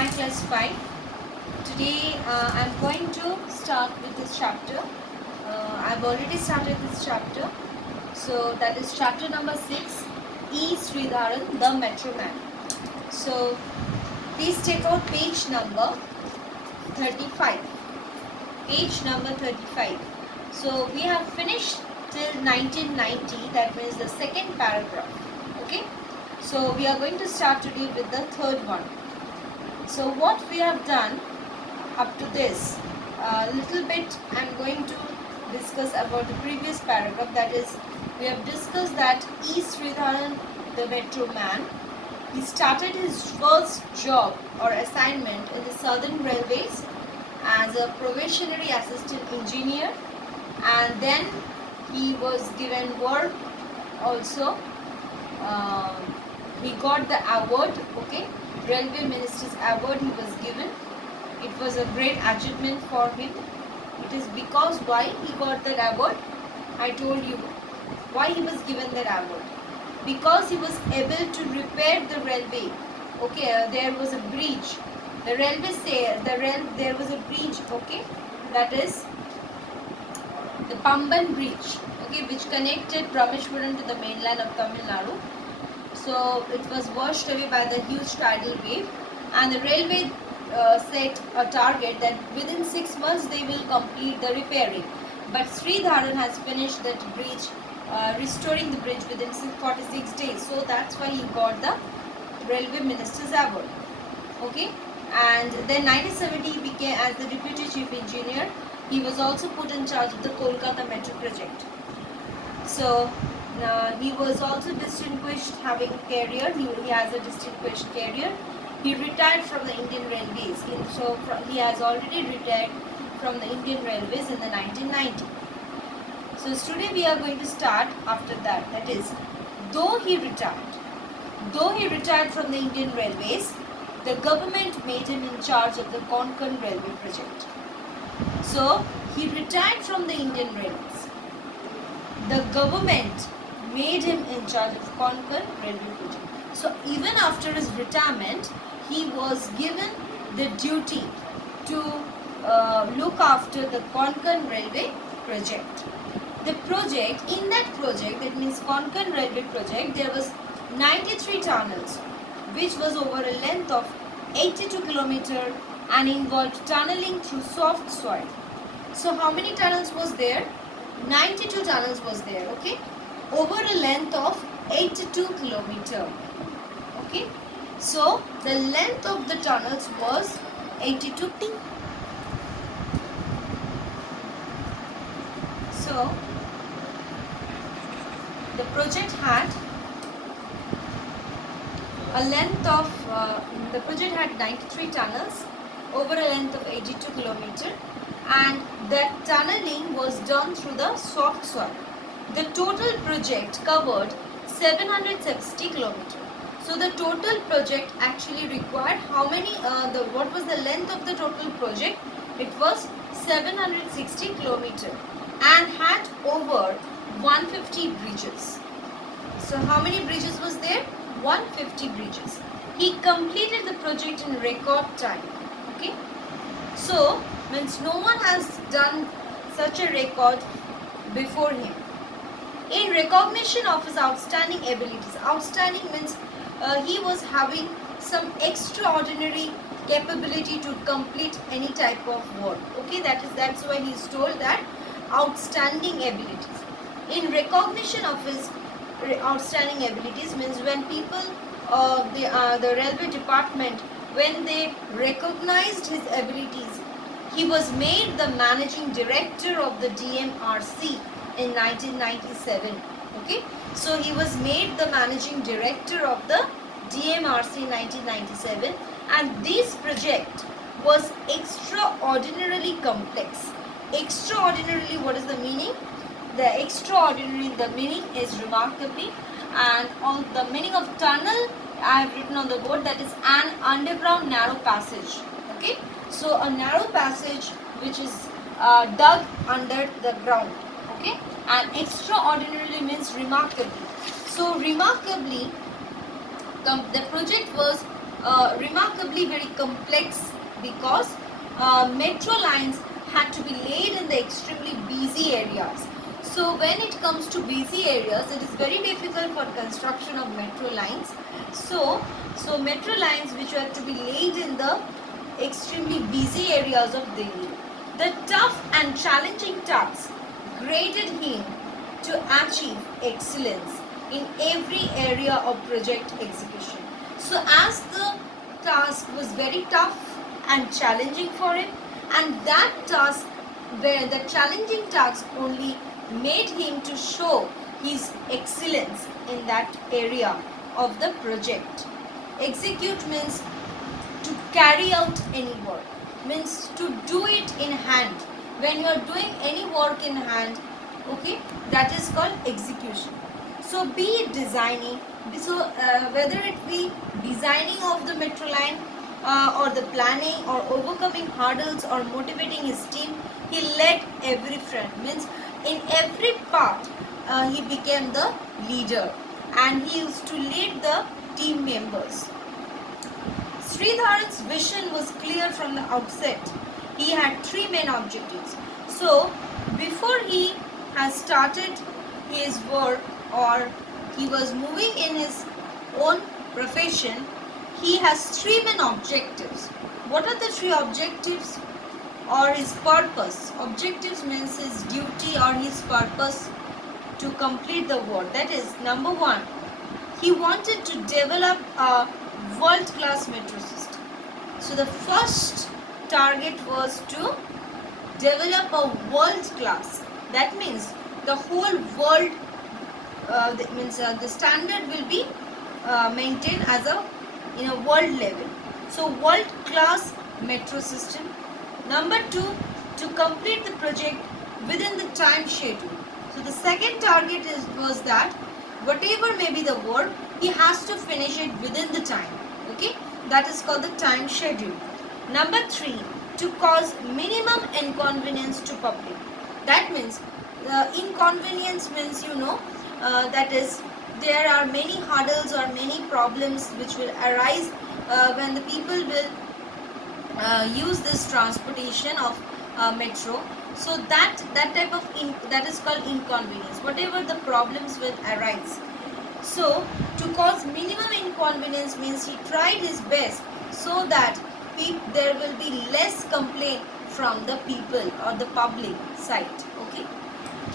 Hi class 5. Today I'm going to start with this chapter. I've already started this chapter. So that is chapter number 6, E. Sridharan, the Metro Man. So please take out page number 35. Page number 35. So we have finished till 1990, that means the second paragraph. Okay. So we are going to start today with the third one. So what we have done up to this, a little bit I'm going to discuss about the previous paragraph. That is, we have discussed that E. Sridharan, the Metro Man, he started his first job or assignment in the Southern Railways as a probationary assistant engineer, and then he was given work also. He got the award, okay, Railway Minister's Award he was given. It was a great achievement for him. It is because why he got that award. I told you why he was given that award. Because he was able to repair the railway. Okay, there was a breach. The railway there was a breach. Okay, that is the Pamban Bridge. Okay, which connected Rameshwaram to the mainland of Tamil Nadu. So it was washed away by the huge tidal wave, and the railway set a target that within 6 months they will complete the repairing. But Sridharan has finished that bridge, restoring the bridge within 46 days. So that's why he got the Railway Minister's Award. Okay, and then 1970 he became as the Deputy Chief Engineer. He was also put in charge of the Kolkata Metro project. So he was also distinguished, having a career. He has a distinguished career. He retired from the Indian Railways. He has already retired from the Indian Railways in the 1990s. So today we are going to start after that. That is, though he retired from the Indian Railways, the government made him in charge of the Konkan Railway project. So he retired from the Indian Railways. The government made him in charge of Konkan Railway project. So even after his retirement, he was given the duty to look after the Konkan Railway project. In that project, that means Konkan Railway project, there was 93 tunnels, which was over a length of 82 km and involved tunneling through soft soil. So how many tunnels was there? 92 tunnels was there, okay, over a length of 82 km. Okay, so the length of the tunnels was 82. So the project had a length of the project had 93 tunnels over a length of 82 km, and that tunneling was done through the soft soil. The total project covered 760 km. So the total project actually required how many? What was the length of the total project? It was 760 km and had over 150 bridges. So how many bridges was there? 150 bridges. He completed the project in record time. Okay. So means no one has done such a record before him. In recognition of his outstanding abilities, outstanding means he was having some extraordinary capability to complete any type of work. Okay, that's why he is told that outstanding abilities. In recognition of his outstanding abilities means when people, the railway department, when they recognized his abilities, he was made the managing director of the DMRC in 1997. Okay, so he was made the managing director of the DMRC in 1997, and this project was extraordinarily complex. Extraordinarily, what is the meaning? The extraordinary, the meaning is remarkably, and on the meaning of tunnel I have written on the board, that is an underground narrow passage. Okay, so a narrow passage which is dug under the ground. Okay, and extraordinarily means remarkably. So remarkably, the project was remarkably very complex because metro lines had to be laid in the extremely busy areas. So when it comes to busy areas, it is very difficult for construction of metro lines. So metro lines which were to be laid in the extremely busy areas of Delhi. The tough and challenging task graded him to achieve excellence in every area of project execution. So as the task was very tough and challenging for him, and that task, where the challenging task only made him to show his excellence in that area of the project. Execute means to carry out any work, means to do it in hand. When you are doing any work in hand, okay, that is called execution. So be it designing, whether it be designing of the metro line, or the planning or overcoming hurdles or motivating his team, he led every front, means in every part he became the leader and he used to lead the team members. Sridharan's vision was clear from the outset. He had three main objectives. So, before he has started his work or he was moving in his own profession, he has three main objectives. What are the three objectives or his purpose? Objectives means his duty or his purpose to complete the work. That is, number one, he wanted to develop a world-class metro system. So the first target was to develop a world-class. That means the whole world, the standard will be maintained as a in a world level. So world-class metro system. Number two, to complete the project within the time schedule. So the second target was that whatever may be the work, he has to finish it within the time. Okay, that is called the time schedule. Number three, to cause minimum inconvenience to public. That means inconvenience means that is there are many hurdles or many problems which will arise when the people will use this transportation of metro. So that type of that is called inconvenience. Whatever the problems will arise. So to cause minimum inconvenience means he tried his best so that there will be less complaint from the people or the public side. Okay.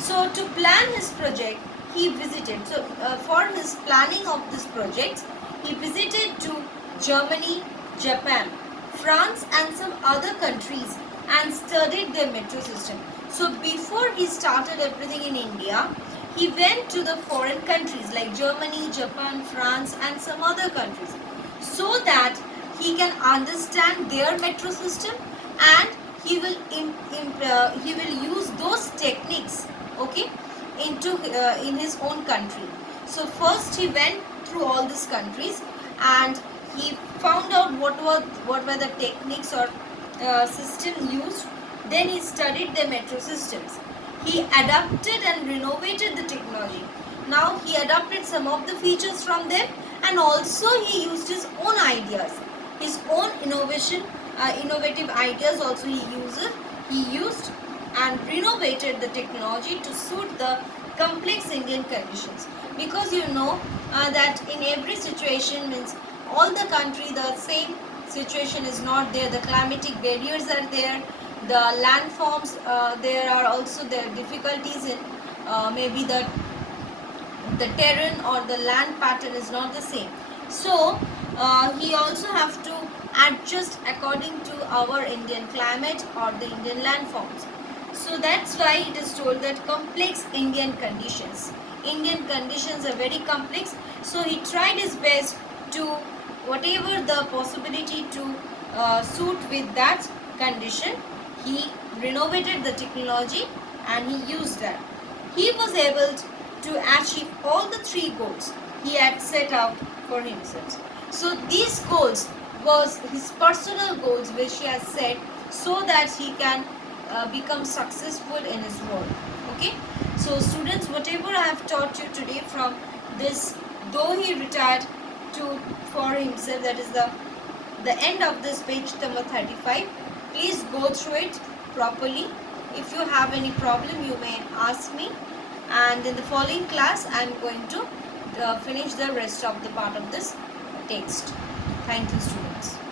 So to plan his project, he visited. So for his planning of this project, he visited to Germany, Japan, France and some other countries and studied their metro system. So before he started everything in India, he went to the foreign countries like Germany, Japan, France and some other countries so that he can understand their metro system and he will use those techniques, okay, in his own country. So first he went through all these countries and he found out what were the techniques or system used. Then he studied the metro systems. He adapted and renovated the technology. Now he adapted some of the features from them and also he used his own ideas, his own innovative ideas also he used and renovated the technology to suit the complex Indian conditions. Because that in every situation means all the country the same situation is not there. The climatic barriers are there. The landforms, there are also the difficulties in maybe the terrain or the land pattern is not the same. So he also have to adjust according to our Indian climate or the Indian landforms. So that's why it is told that complex Indian conditions. Indian conditions are very complex. So he tried his best to whatever the possibility to suit with that condition. He renovated the technology and he used that. He was able to achieve all the three goals he had set out for himself. So these goals was his personal goals which he has set so that he can become successful in his work. Okay. So students, whatever I have taught you today from this, though he retired for himself, that is the the end of this page number 35. Please go through it properly. If you have any problem, you may ask me, and in the following class I am going to finish the rest of the part of this text. Thank you, students.